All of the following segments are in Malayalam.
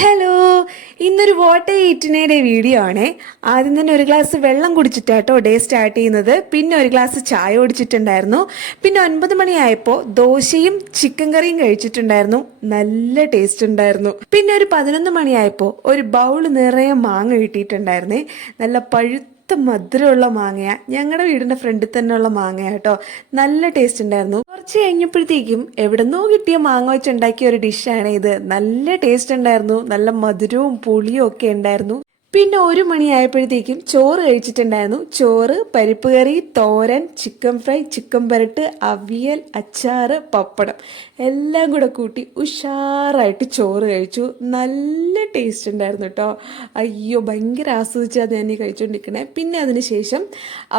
ഹലോ, ഇന്നൊരു വാട്ടർ ഈറ്റിനയുടെ വീഡിയോ ആണേ. ആദ്യം തന്നെ ഒരു ഗ്ലാസ് വെള്ളം കുടിച്ചിട്ടാട്ടോ ഡേ സ്റ്റാർട്ട് ചെയ്യുന്നത്. പിന്നെ ഒരു ഗ്ലാസ് ചായ കുടിച്ചിട്ടുണ്ടായിരുന്നു. പിന്നെ 9 മണിയായപ്പോൾ ദോശയും ചിക്കൻ കറിയും കഴിച്ചിട്ടുണ്ടായിരുന്നു. നല്ല ടേസ്റ്റ് ഉണ്ടായിരുന്നു. പിന്നെ ഒരു 11 മണിയായപ്പോൾ ഒരു ബൗൾ നിറയെ മാങ്ങ കിട്ടിയിട്ടുണ്ടായിരുന്നേ. നല്ല മധുരമുള്ള മാങ്ങയാ. ഞങ്ങളുടെ വീടിന്റെ ഫ്രണ്ടിൽ തന്നെയുള്ള മാങ്ങയാ കേട്ടോ. നല്ല ടേസ്റ്റ് ഉണ്ടായിരുന്നു. കുറച്ച് കഴിഞ്ഞപ്പോഴത്തേക്കും എവിടെന്നോ കിട്ടിയ മാങ്ങ വെച്ചുണ്ടാക്കിയ ഒരു ഡിഷാണ് ഇത്. നല്ല ടേസ്റ്റ് ഉണ്ടായിരുന്നു. നല്ല മധുരവും പുളിയും ഒക്കെ ഉണ്ടായിരുന്നു. പിന്നെ 1 മണിയായപ്പോഴത്തേക്കും ചോറ് കഴിച്ചിട്ടുണ്ടായിരുന്നു. ചോറ്, പരിപ്പ് കറി, തോരൻ, ചിക്കൻ ഫ്രൈ, ചിക്കൻ പുരട്ട്, അവിയൽ, അച്ചാറ്, പപ്പടം എല്ലാം കൂടെ കൂട്ടി ഉഷാറായിട്ട് ചോറ് കഴിച്ചു. നല്ല ടേസ്റ്റ് ഉണ്ടായിരുന്നു കേട്ടോ. അയ്യോ, ഭയങ്കര ആസ്വദിച്ചാൽ ഞാൻ കഴിച്ചുകൊണ്ടിരിക്കണേ. പിന്നെ അതിന് ശേഷം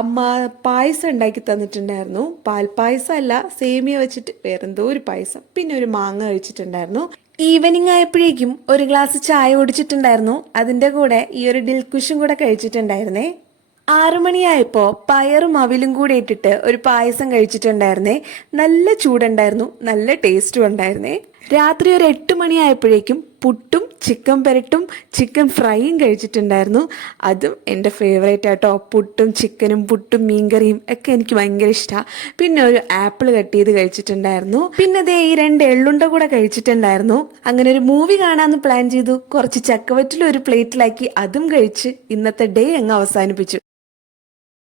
അമ്മ പായസം ഉണ്ടാക്കി തന്നിട്ടുണ്ടായിരുന്നു. പാൽപ്പായസം അല്ല, സേമിയ വെച്ചിട്ട് വേറെന്തോ ഒരു പായസം. പിന്നെ ഒരു മാങ്ങ കഴിച്ചിട്ടുണ്ടായിരുന്നു. ഈവനിങ് ആയപ്പോഴേക്കും ഒരു ഗ്ലാസ് ചായ കുടിച്ചിട്ടുണ്ടായിരുന്നു. അതിൻ്റെ കൂടെ ഈ ഒരു ഡിൽക്കുഷും കൂടെ കഴിച്ചിട്ടുണ്ടായിരുന്നേ. 6 മണിയായപ്പോൾ പയറും അവിലും കൂടെ ഇട്ടിട്ട് ഒരു പായസം കഴിച്ചിട്ടുണ്ടായിരുന്നേ. നല്ല ചൂടുണ്ടായിരുന്നു, നല്ല ടേസ്റ്റും ഉണ്ടായിരുന്നേ. രാത്രി ഒരു 8 മണിയായപ്പോഴേക്കും പുട്ടും ചിക്കൻ പെരട്ടും ചിക്കൻ ഫ്രൈയും കഴിച്ചിട്ടുണ്ടായിരുന്നു. അതും എൻ്റെ ഫേവറേറ്റ് ആട്ടോ. പുട്ടും മീൻകറിയും ഒക്കെ എനിക്ക് ഭയങ്കര ഇഷ്ടമാണ്. പിന്നെ ഒരു ആപ്പിൾ കട്ട് ചെയ്ത് കഴിച്ചിട്ടുണ്ടായിരുന്നു. പിന്നെ ദേ ഈ 2 എള്ളുണ്ട കൂടെ കഴിച്ചിട്ടുണ്ടായിരുന്നു. അങ്ങനെ ഒരു മൂവി കാണാമെന്ന് പ്ലാൻ ചെയ്തു. കുറച്ച് ചക്കവറ്റിലും ഒരു പ്ലേറ്റിലാക്കി അതും കഴിച്ച് ഇന്നത്തെ ഡേ അങ്ങ് അവസാനിപ്പിച്ചു.